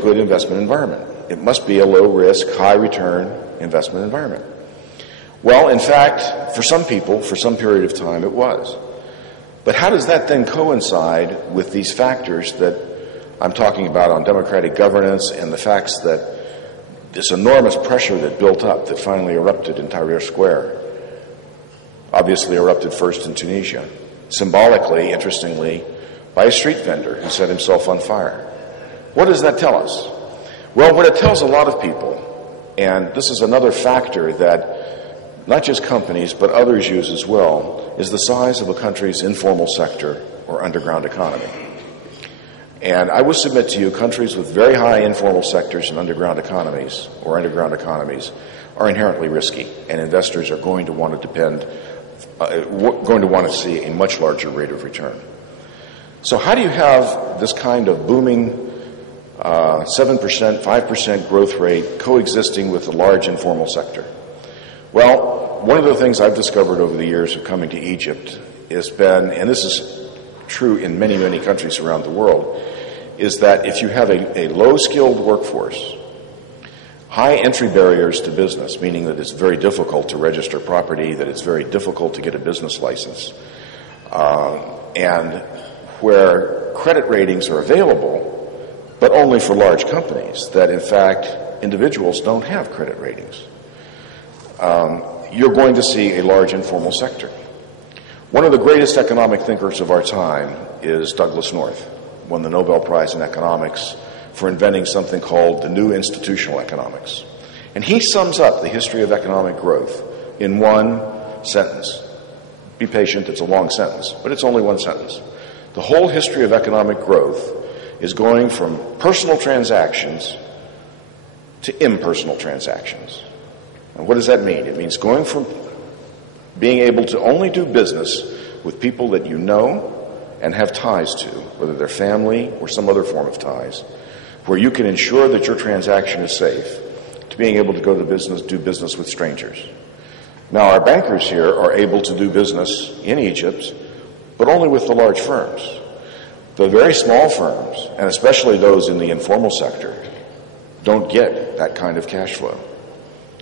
good investment environment. It must be a low-risk, high-return investment environment. Well, in fact, for some people, for some period of time, it was. But how does that then coincide with these factors that I'm talking about on democratic governance and the facts that this enormous pressure that built up that finally erupted in Tahrir Square, obviously erupted first in Tunisia, symbolically, interestingly, by a street vendor who set himself on fire? What does that tell us? Well, what it tells a lot of people, and this is another factor that not just companies but others use as well, is the size of a country's informal sector or underground economy. And I would submit to you, countries with very high informal sectors and underground economies are inherently risky, and investors are going to want to see a much larger rate of return. So how do you have this kind of booming 7%, 5% growth rate coexisting with the large informal sector? Well, one of the things I've discovered over the years of coming to Egypt has been, and this is true in many, many countries around the world, is that if you have a low-skilled workforce, high entry barriers to business, meaning that it's very difficult to register property, that it's very difficult to get a business license, and where credit ratings are available, but only for large companies, that in fact individuals don't have credit ratings, you're going to see a large informal sector. One of the greatest economic thinkers of our time is Douglass North, won the Nobel Prize in Economics for inventing something called the new institutional economics. And he sums up the history of economic growth in one sentence. Be patient, it's a long sentence, but it's only one sentence. The whole history of economic growth is going from personal transactions to impersonal transactions. And what does that mean? It means going from being able to only do business with people that you know and have ties to, whether they're family or some other form of ties, where you can ensure that your transaction is safe, to being able to go to business, do business with strangers. Now, our bankers here are able to do business in Egypt, but only with the large firms. The very small firms, and especially those in the informal sector, don't get that kind of cash flow.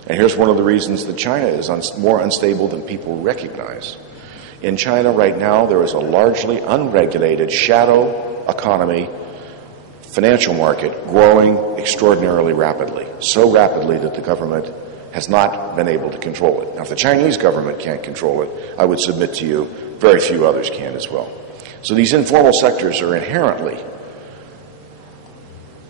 And here's one of the reasons that China is more unstable than people recognize. In China right now, there is a largely unregulated shadow economy financial market growing extraordinarily rapidly, so rapidly that the government has not been able to control it. Now, if the Chinese government can't control it, I would submit to you, very few others can as well. So these informal sectors are inherently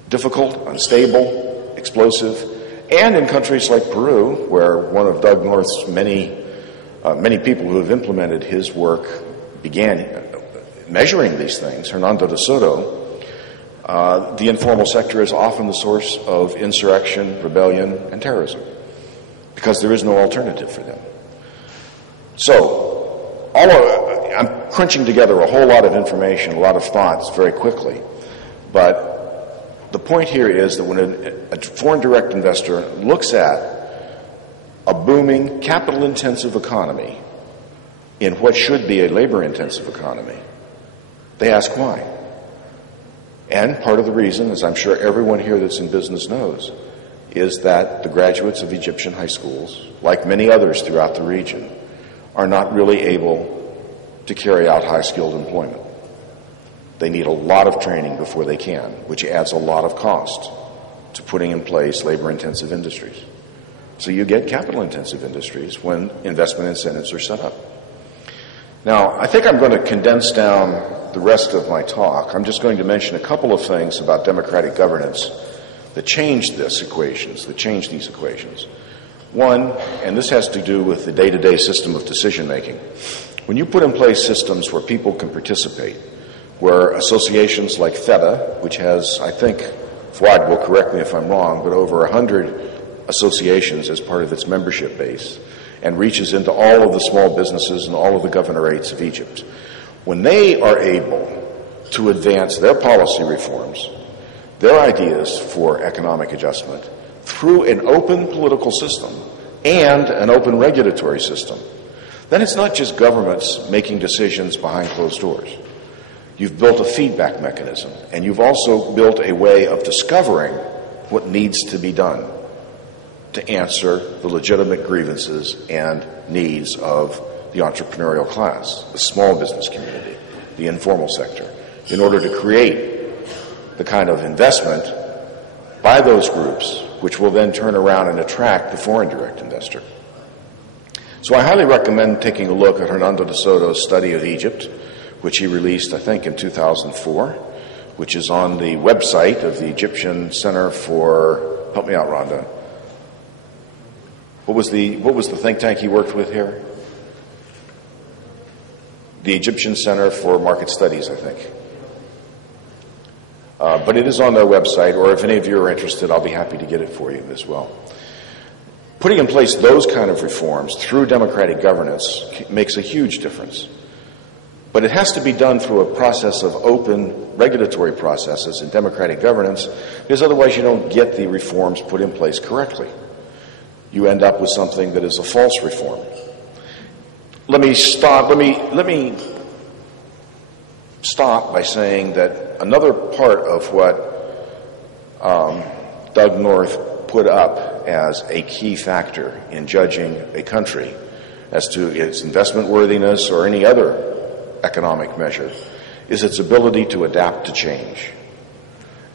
difficult, unstable, explosive, and in countries like Peru, where one of Doug North's many people who have implemented his work began measuring these things, Hernando de Soto, the informal sector is often the source of insurrection, rebellion, and terrorism, because there is no alternative for them. So, I'm crunching together a whole lot of information, a lot of thoughts very quickly, but the point here is that when a foreign direct investor looks at a booming, capital-intensive economy in what should be a labor-intensive economy, they ask why. And part of the reason, as I'm sure everyone here that's in business knows, is that the graduates of Egyptian high schools, like many others throughout the region, are not really able to carry out high-skilled employment. They need a lot of training before they can, which adds a lot of cost to putting in place labor-intensive industries. So you get capital-intensive industries when investment incentives are set up. Now, I think I'm going to condense down the rest of my talk. I'm just going to mention a couple of things about democratic governance that change these equations. One, and this has to do with the day-to-day system of decision-making. When you put in place systems where people can participate, where associations like FEDA, which has, I think, Fuad will correct me if I'm wrong, but over 100 associations as part of its membership base, and reaches into all of the small businesses and all of the governorates of Egypt, when they are able to advance their policy reforms, their ideas for economic adjustment, through an open political system and an open regulatory system, then it's not just governments making decisions behind closed doors. You've built a feedback mechanism, and you've also built a way of discovering what needs to be done to answer the legitimate grievances and needs of the entrepreneurial class, the small business community, the informal sector, in order to create the kind of investment by those groups which will then turn around and attract the foreign direct investor. So I highly recommend taking a look at Hernando de Soto's study of Egypt, which he released, I think, in 2004, which is on the website of the Egyptian Center for, help me out, Rhonda. What was the think tank he worked with here? The Egyptian Center for Market Studies, I think. But it is on their website, or if any of you are interested, I'll be happy to get it for you as well. Putting in place those kind of reforms through democratic governance makes a huge difference. But it has to be done through a process of open regulatory processes and democratic governance, because otherwise you don't get the reforms put in place correctly. You end up with something that is a false reform. Let me stop by saying that another part of what Doug North put up as a key factor in judging a country as to its investment worthiness or any other economic measure is its ability to adapt to change.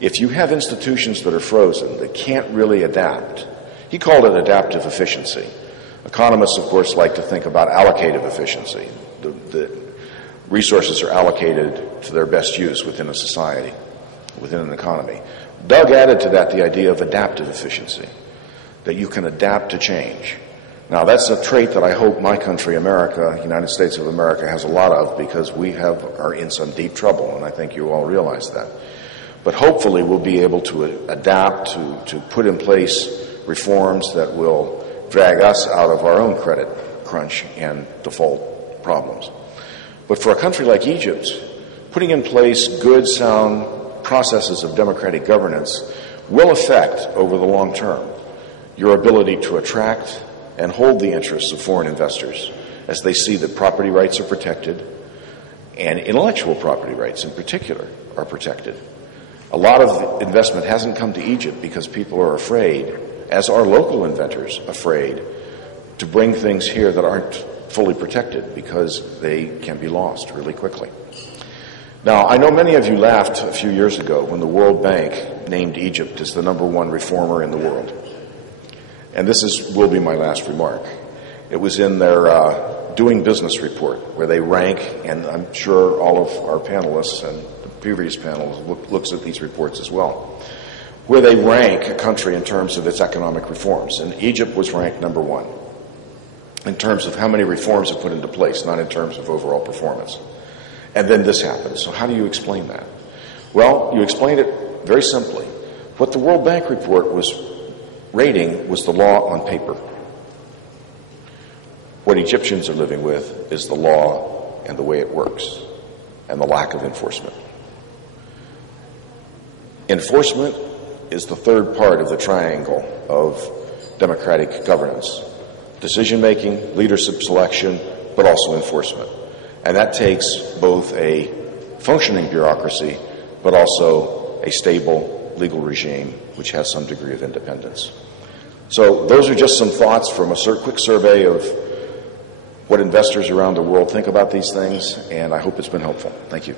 If you have institutions that are frozen, that can't really adapt, he called it adaptive efficiency. Economists, of course, like to think about allocative efficiency. The resources are allocated to their best use within a society, within an economy. Doug added to that the idea of adaptive efficiency, that you can adapt to change. Now, that's a trait that I hope my country, America, United States of America, has a lot of, because we are in some deep trouble, and I think you all realize that. But hopefully we'll be able to adapt, to put in place reforms that will drag us out of our own credit crunch and default problems. But for a country like Egypt, putting in place good, sound processes of democratic governance will affect, over the long term, your ability to attract and hold the interests of foreign investors as they see that property rights are protected, and intellectual property rights in particular are protected. A lot of investment hasn't come to Egypt because people are afraid, as are local inventors afraid, to bring things here that aren't fully protected because they can be lost really quickly. Now, I know many of you laughed a few years ago when the World Bank named Egypt as the #1 reformer in the world. And this will be my last remark. It was in their Doing Business report, where they rank, and I'm sure all of our panelists and the previous panels looks at these reports as well, where they rank a country in terms of its economic reforms. And Egypt was ranked #1 in terms of how many reforms it put into place, not in terms of overall performance. And then this happened. So how do you explain that? Well, you explain it very simply. What the World Bank report was rating was the law on paper. What Egyptians are living with is the law and the way it works, and the lack of enforcement. Enforcement is the third part of the triangle of democratic governance. Decision-making, leadership selection, but also enforcement. And that takes both a functioning bureaucracy, but also a stable legal regime which has some degree of independence. So those are just some thoughts from a quick survey of what investors around the world think about these things, and I hope it's been helpful. Thank you.